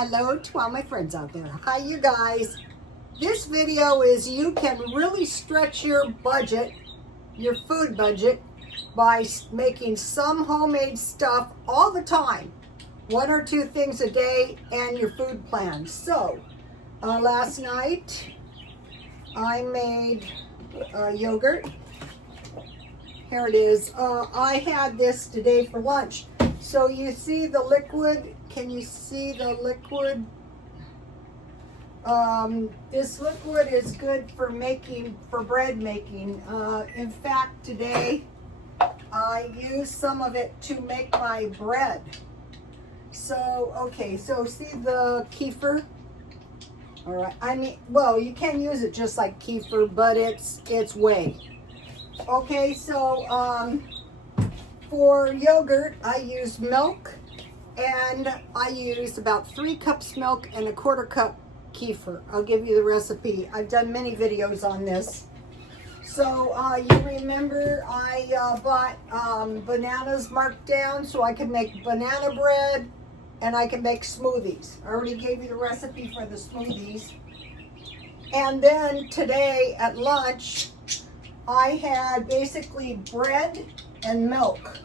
Hello to all my friends out there. Hi, you guys. This video is you can really stretch your budget, your food budget, by making some homemade stuff all the time. 1 or 2 things a day and your food plan. So, last night I made yogurt. Here it is. I had this today for lunch. So you see the liquid, can you see the liquid? This liquid is good for bread making. In fact, today I used some of it to make my bread. So, okay, so see the kefir? All right, I mean, well, you can use it just like kefir, but it's whey. Okay, so, for yogurt, I used milk, and I used about 3 cups milk and 1/4 cup kefir. I'll give you the recipe. I've done many videos on this. So you remember I bought bananas marked down so I can make banana bread and I can make smoothies. I already gave you the recipe for the smoothies. And then today at lunch, I had basically bread and milk.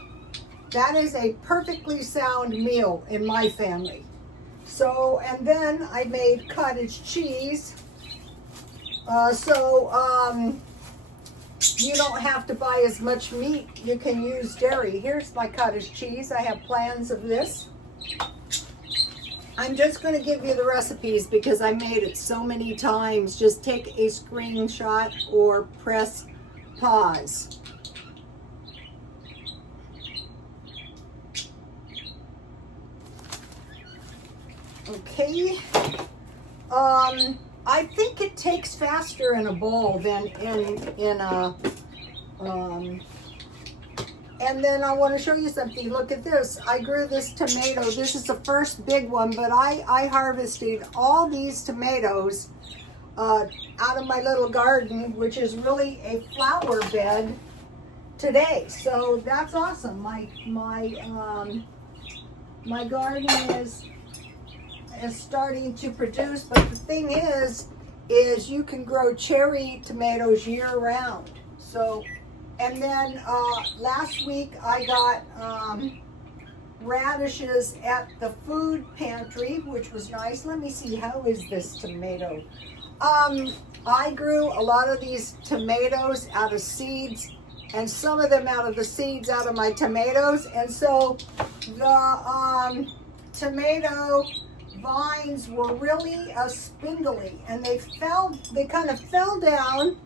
That is a perfectly sound meal in my family. So, and then I made cottage cheese. You don't have to buy as much meat. You can use dairy. Here's my cottage cheese. I have plans of this. I'm just going to give you the recipes because I made it so many times. Just take a screenshot or press pause. Okay. I think it takes faster in a bowl than in a and then I want to show you something. Look at this. I grew this tomato. This is the first big one, but I harvested all these tomatoes out of my little garden, which is really a flower bed today. So that's awesome. My garden is starting to produce, but the thing is you can grow cherry tomatoes year round. So, and then last week I got radishes at the food pantry, which was nice. Let me see, how is this tomato? I grew a lot of these tomatoes out of seeds, and some of them out of the seeds out of my tomatoes, and so the tomato vines were really spindly, and they kind of fell down,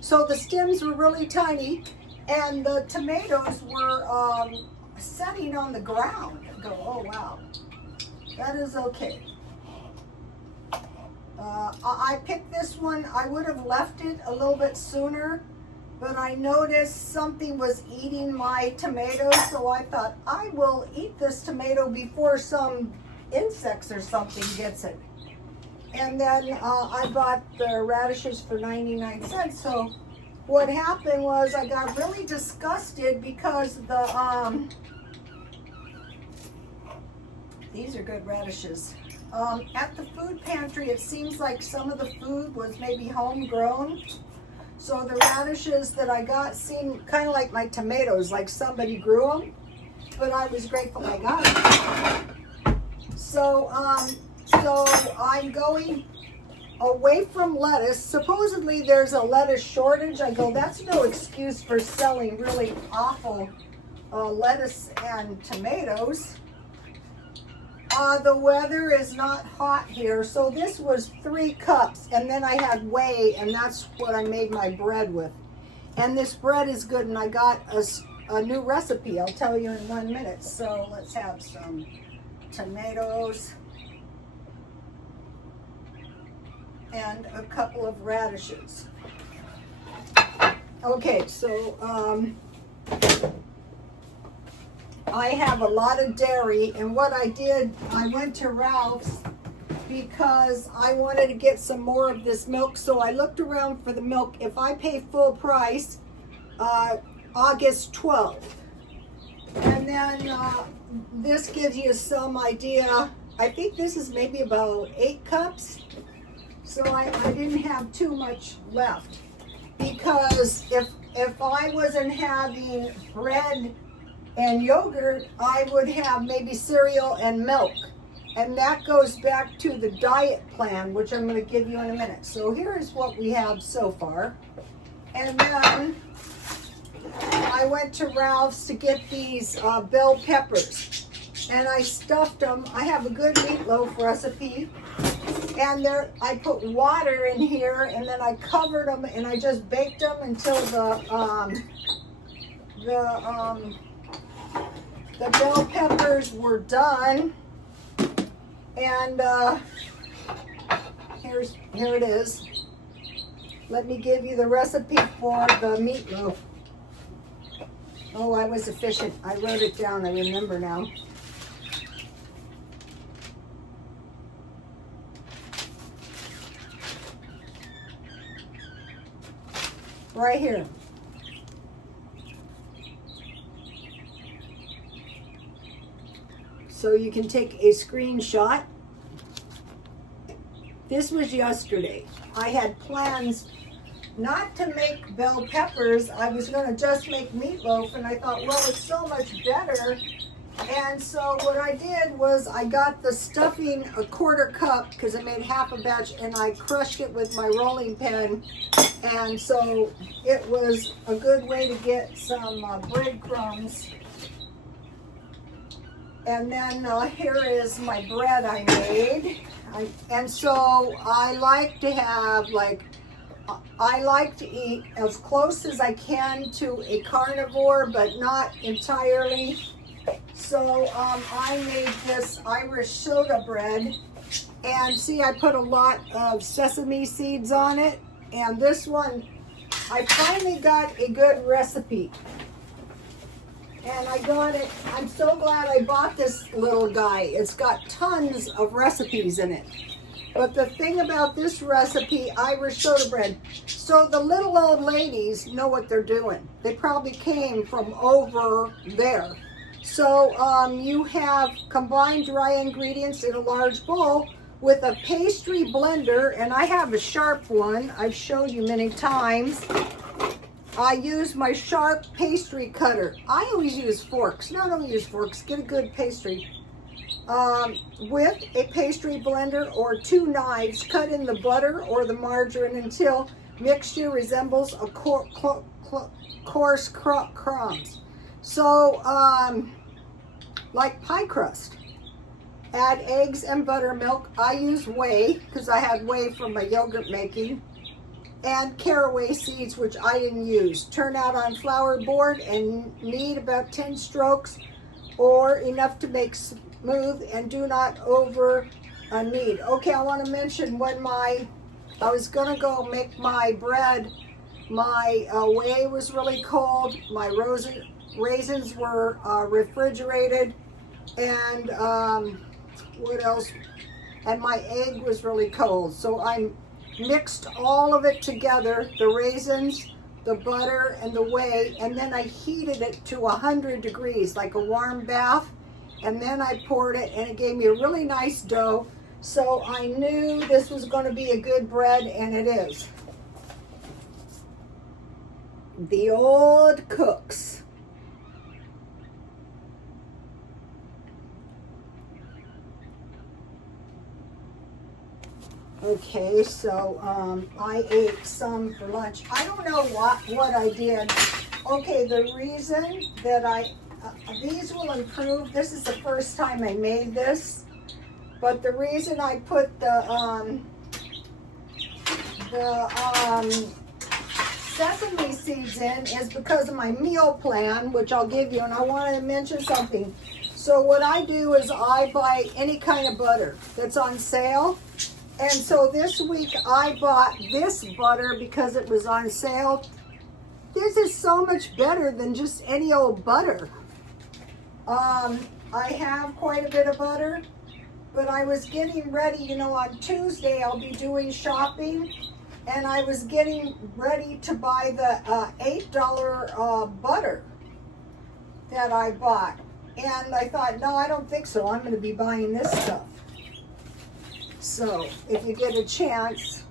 so the stems were really tiny, and the tomatoes were setting on the ground. I go, oh wow, that is okay. I picked this one. I would have left it a little bit sooner, but I noticed something was eating my tomatoes, so I thought I will eat this tomato before some insects or something gets it. And then I bought the radishes for 99 cents. So what happened was I got really disgusted because these are good radishes. At the food pantry, it seems like some of the food was maybe homegrown. So the radishes that I got seemed kind of like my tomatoes, like somebody grew them. But I was grateful I got them. So I'm going away from lettuce. Supposedly there's a lettuce shortage. I go, that's no excuse for selling really awful lettuce and tomatoes. The weather is not hot here, so this was 3 cups, and then I had whey, and that's what I made my bread with. And this bread is good, and I got a new recipe. I'll tell you in 1 minute. So let's have some tomatoes and a couple of radishes. Okay, so I have a lot of dairy, and what I did, I went to Ralph's because I wanted to get some more of this milk, so I looked around for the milk. If I pay full price, August 12th. And then this gives you some idea I think this is maybe about 8 cups. So I didn't have too much left, because if I wasn't having bread and yogurt, I would have maybe cereal and milk. And that goes back to the diet plan, which I'm going to give you in a minute. So here's what we have so far. And then I went to Ralph's to get these bell peppers. And I stuffed them. I have a good meatloaf recipe. And there, I put water in here, and then I covered them, and I just baked them until the bell peppers were done. And here it is. Let me give you the recipe for the meatloaf. Oh, I was efficient. I wrote it down. I remember now. Right here. So you can take a screenshot. This was yesterday. I had plans not to make bell peppers. I was going to just make meatloaf, and I thought, well, it's so much better. And so what I did was I got the stuffing a 1/4 cup, because I made half a batch, and I crushed it with my rolling pin. And so it was a good way to get some breadcrumbs. And then here is my bread I made. And so I like to have, like, I like to eat as close as I can to a carnivore, but not entirely. So I made this Irish soda bread. And see, I put a lot of sesame seeds on it. And this one, I finally got a good recipe. And I got it, I'm so glad I bought this little guy. It's got tons of recipes in it. But the thing about this recipe, Irish soda bread, so the little old ladies know what they're doing. They probably came from over there. So you have combined dry ingredients in a large bowl with a pastry blender, and I have a sharp one. I've showed you many times. I use my sharp pastry cutter. I always use forks. No, don't use forks. Get a good pastry. With a pastry blender or 2 knives, cut in the butter or the margarine until mixture resembles a coarse crumbs. So, like pie crust. Add eggs and buttermilk. I use whey because I had whey from my yogurt making. And caraway seeds, which I didn't use. Turn out on flour board and knead about 10 strokes or enough to make smooth, and do not over knead. Okay, I want to mention when I was going to go make my bread, my whey was really cold, my raisins were refrigerated, and what else? And my egg was really cold. So I mixed all of it together, the raisins, the butter, and the whey, and then I heated it to 100 degrees, like a warm bath, and then I poured it, and it gave me a really nice dough. So I knew this was going to be a good bread, and it is. The old cooks. Okay, so I ate some for lunch. I don't know what I did. Okay, the reason that these will improve. This is the first time I made this, but the reason I put the sesame seeds in is because of my meal plan, which I'll give you. And I wanted to mention something. So what I do is I buy any kind of butter that's on sale. And so this week I bought this butter because it was on sale. This is so much better than just any old butter. I have quite a bit of butter, but I was getting ready, you know, on Tuesday I'll be doing shopping, and I was getting ready to buy the $8 butter that I bought. And I thought, no, I don't think so. I'm going to be buying this stuff. So if you get a chance.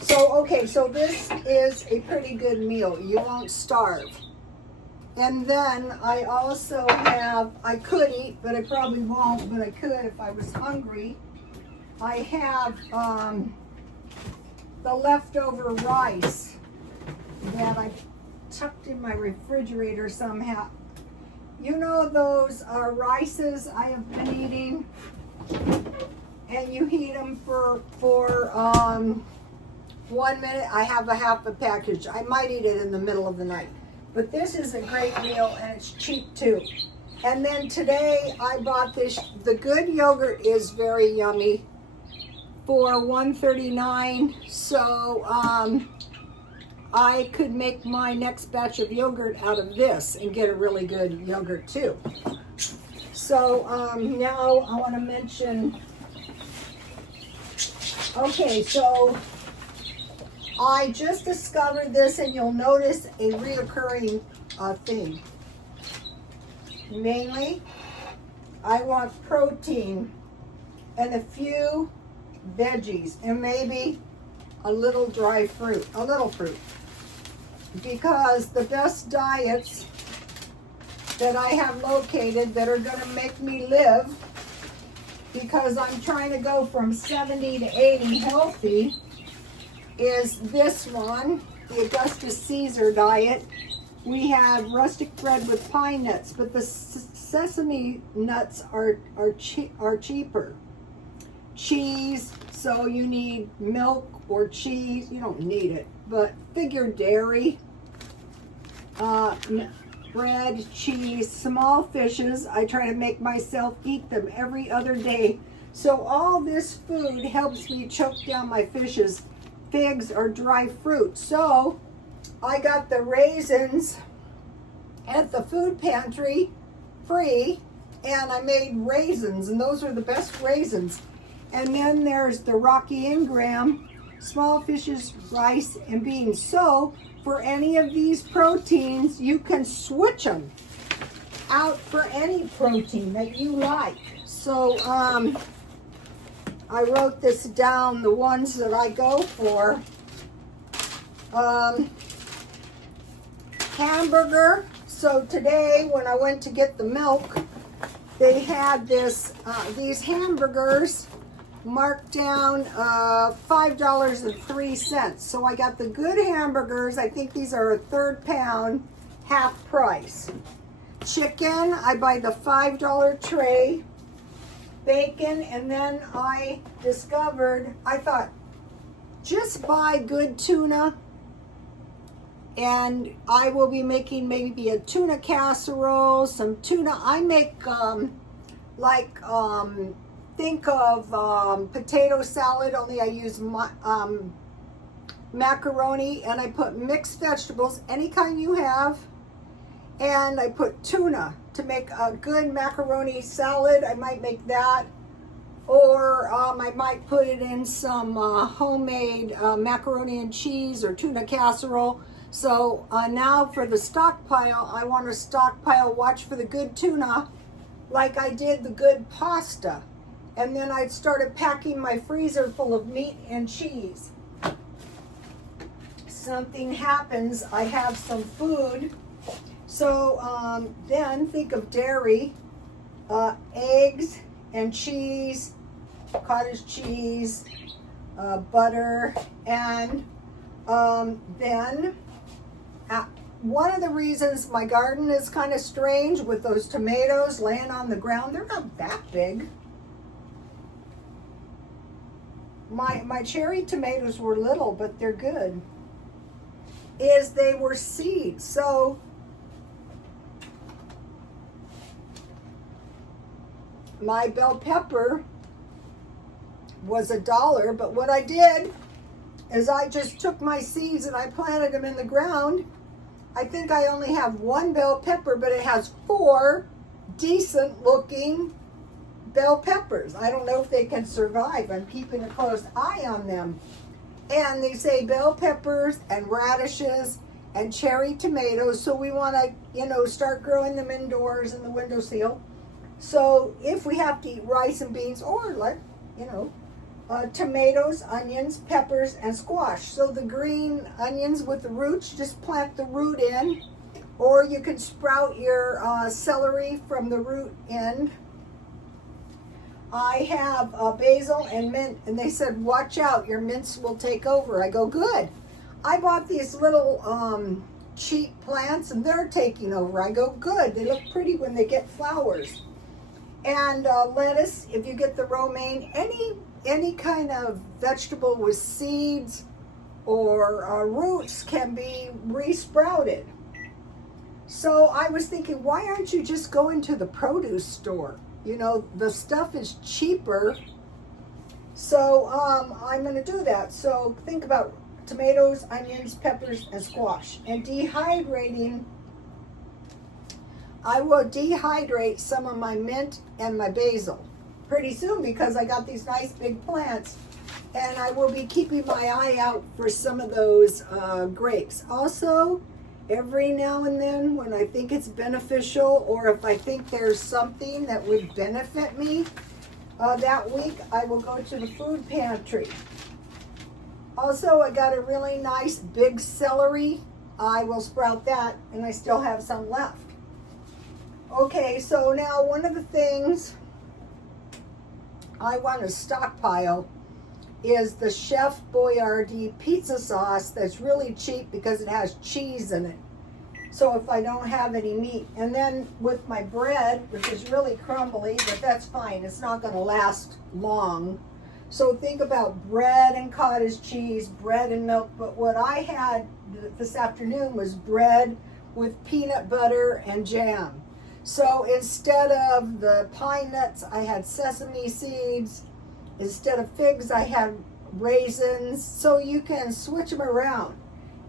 So, okay, so this is a pretty good meal. You won't starve. And then I also have, I could eat, but I probably won't, but I could if I was hungry. I have the leftover rice that I tucked in my refrigerator somehow. You know those rices I have been eating? And you heat them for 1 minute. I have a half a package. I might eat it in the middle of the night. But this is a great meal and it's cheap too. And then today I bought this, the good yogurt is very yummy for $1.39. So I could make my next batch of yogurt out of this and get a really good yogurt too. So now I want to mention, okay, so I just discovered this, and you'll notice a reoccurring theme. Mainly, I want protein and a few veggies and maybe a little dry fruit, a little fruit. Because the best diets that I have located that are going to make me live, because I'm trying to go from 70 to 80 healthy, is this one, the Augustus Caesar diet. We have rustic bread with pine nuts, but the sesame nuts are cheaper. Cheese, so you need milk or cheese. You don't need it, but figure dairy, bread, cheese, small fishes. I try to make myself eat them every other day. So all this food helps me choke down my fishes. Figs or dry fruit. So I got the raisins at the food pantry free, and I made raisins, and those are the best raisins. And then there's the Rocky Ingram, small fishes, rice, and beans. So for any of these proteins, you can switch them out for any protein that you like. So I wrote this down, the ones that I go for. Hamburger. So today when I went to get the milk, they had this these hamburgers marked down $5.03. So I got the good hamburgers. I think these are a third pound, half price. Chicken, I buy the $5 tray. Bacon, and then I discovered, I thought, just buy good tuna, and I will be making maybe a tuna casserole, some tuna. I make think of potato salad, only I use macaroni, and I put mixed vegetables, any kind you have, and I put tuna to make a good macaroni salad. I might make that, or I might put it in some homemade macaroni and cheese or tuna casserole. So now for the stockpile, I want to stockpile, watch for the good tuna, like I did the good pasta. And then I started packing my freezer full of meat and cheese. Something happens, I have some food. So then think of dairy, eggs and cheese, cottage cheese, butter, and then one of the reasons my garden is kind of strange with those tomatoes laying on the ground, they're not that big. My cherry tomatoes were little, but they're good, is they were seeds. So my bell pepper was $1, but what I did is I just took my seeds and I planted them in the ground. I think I only have one bell pepper, but it has 4 decent looking bell peppers. I don't know if they can survive. I'm keeping a close eye on them. And they say bell peppers and radishes and cherry tomatoes, so we want to, start growing them indoors in the windowsill. So if we have to eat rice and beans, or you know, tomatoes, onions, peppers, and squash. So the green onions with the roots, just plant the root in, or you can sprout your celery from the root end. I have basil and mint, and they said, watch out, your mints will take over. I go, good. I bought these little cheap plants, and they're taking over. I go, good. They look pretty when they get flowers. And lettuce, if you get the romaine, any kind of vegetable with seeds or roots can be re-sprouted. So I was thinking, why aren't you just going to the produce store? You know, the stuff is cheaper. So I'm going to do that. So think about tomatoes, onions, peppers, and squash. And dehydrating, I will dehydrate some of my mint and my basil pretty soon because I got these nice big plants. And I will be keeping my eye out for some of those grapes. Also, every now and then when I think it's beneficial, or if I think there's something that would benefit me that week, I will go to the food pantry. Also, I got a really nice big celery. I will sprout that, and I still have some left. Okay, so now one of the things I want to stockpile is the Chef Boyardee pizza sauce that's really cheap because it has cheese in it. So if I don't have any meat, and then with my bread, which is really crumbly, but that's fine, it's not going to last long. So think about bread and cottage cheese, bread and milk, but what I had this afternoon was bread with peanut butter and jam. So instead of the pine nuts, I had sesame seeds. Instead of figs, I had raisins. So you can switch them around.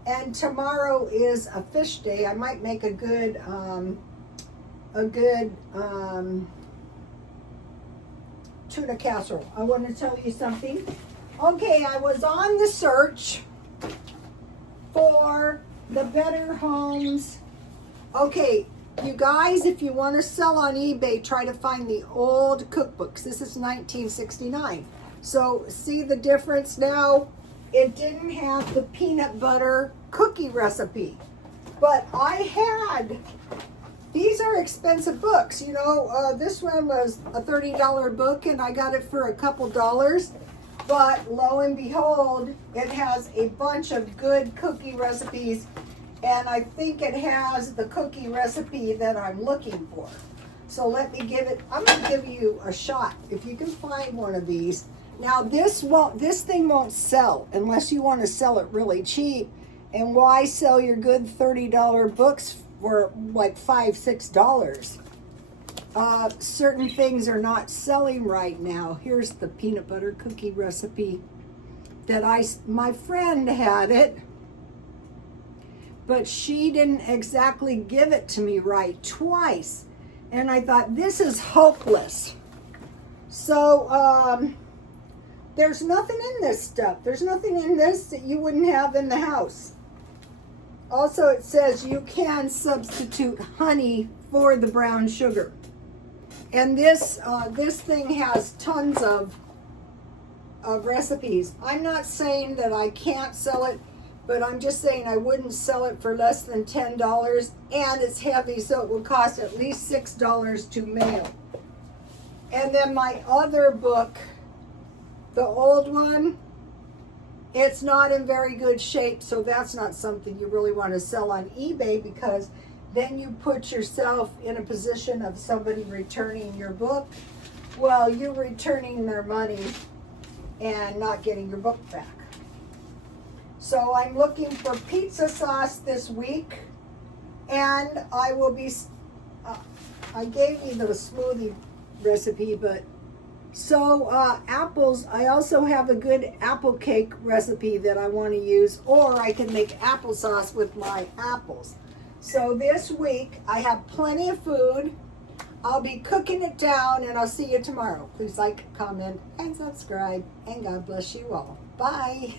And tomorrow is a fish day. I might make a good tuna casserole. I want to tell you something. Okay, I was on the search for the better homes. Okay, you guys, if you want to sell on eBay, try to find the old cookbooks. This is 1969. So see the difference now? It didn't have the peanut butter cookie recipe. But I had, these are expensive books. You know, this one was a $30 book and I got it for a couple dollars. But lo and behold, it has a bunch of good cookie recipes. And I think it has the cookie recipe that I'm looking for. So let me give it, I'm going to give you a shot. If you can find one of these. Now this thing won't sell unless you want to sell it really cheap. And why sell your good $30 books for like $5, $6? Certain things are not selling right now. Here's the peanut butter cookie recipe that my friend had it, but she didn't exactly give it to me right twice. And I thought, this is hopeless. So, there's nothing in this stuff. There's nothing in this that you wouldn't have in the house. Also, it says you can substitute honey for the brown sugar. And this thing has tons of recipes. I'm not saying that I can't sell it, but I'm just saying I wouldn't sell it for less than $10. And it's heavy, so it would cost at least $6 to mail. And then my other book, the old one, it's not in very good shape, so that's not something you really want to sell on eBay, because then you put yourself in a position of somebody returning your book. Well, you're returning their money and not getting your book back. So I'm looking for pizza sauce this week, and I will be, I gave you the smoothie recipe, but so apples, I also have a good apple cake recipe that I want to use, or I can make applesauce with my apples. So this week I have plenty of food. I'll be cooking it down, and I'll see you tomorrow. Please like, comment, and subscribe, and God bless you all. Bye.